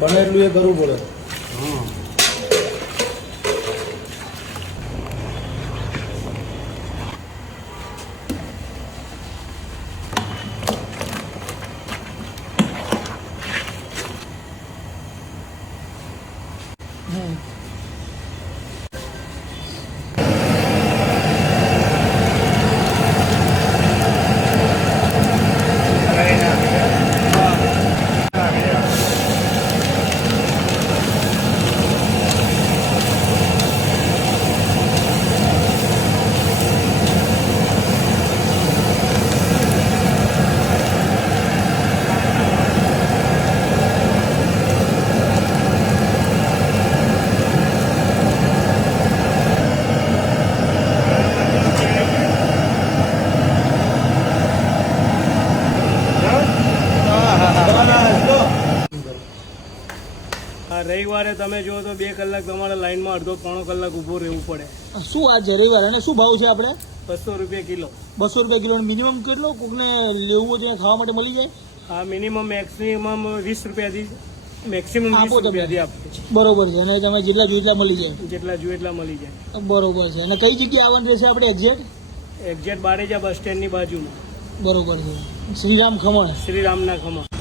બને એટલું એ કરવું પડે. રવિવારે તમે જો તો 2 કલાક તમારે લાઈનમાં અડધો પોણો કલાક ઊભો રહેવું પડે. શું આ છે રવિવાર અને શું ભાવ છે આપણે? 200 રૂપિયા કિલો. 200 રૂપિયા કિલો. મિનિમમ કેટલો કોકને લેવું હોય ત્યાં ખાવા માટે મળી જાય? હા, મિનિમમ મેક્સિમમ 20 રૂપિયાથી મેક્સિમમ 20 રૂપિયાથી આપે છે. બરોબર છે. અને તમે જેટલા જોઈએ એટલા મળી જાય? જેટલા જોઈએ એટલા મળી જાય. બરોબર છે. અને કઈ જગ્યાએ આવવાનું રહેશે આપણે એક્ઝેક્ટ? બારેજા બસ સ્ટેન્ડની બાજુમાં. બરોબર છે. શ્રીરામ ખમણ. શ્રીરામના ખમણ.